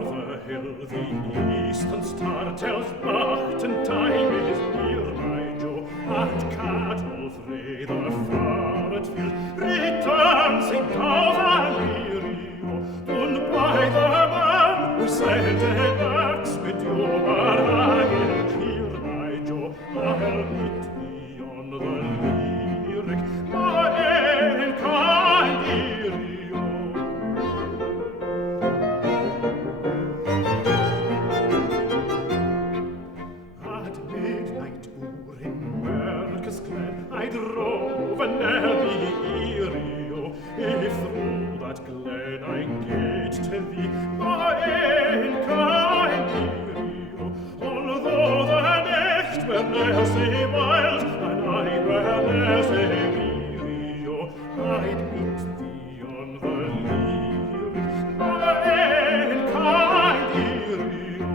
the hill, the eastern star tells Bachton time is near, my Jo, and cattle free the farret field returns in Cavalirio, und by the man who sent a box with your hanging clear, my Jo, I'll meet thee on the lyric, my kind Irio. At midnight o'er in Mercus Glen I drove a nearly Irio. If through that glen I engaged to thee, my kind Irio, although the next were ne'er so wild, and I were ne'er so Irio, I'd meet thee on the lyric, my kind Irio.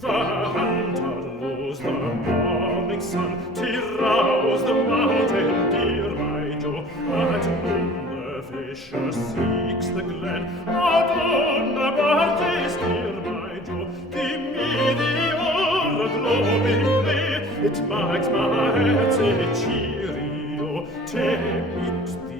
The hunter lows the morning sun to rouse the mountain deer, my Jo, at noon the fisher seeks the glen, out on the birthday steer, my Jo, give me the old glowing play, it makes my heart say cheerio, to meet thee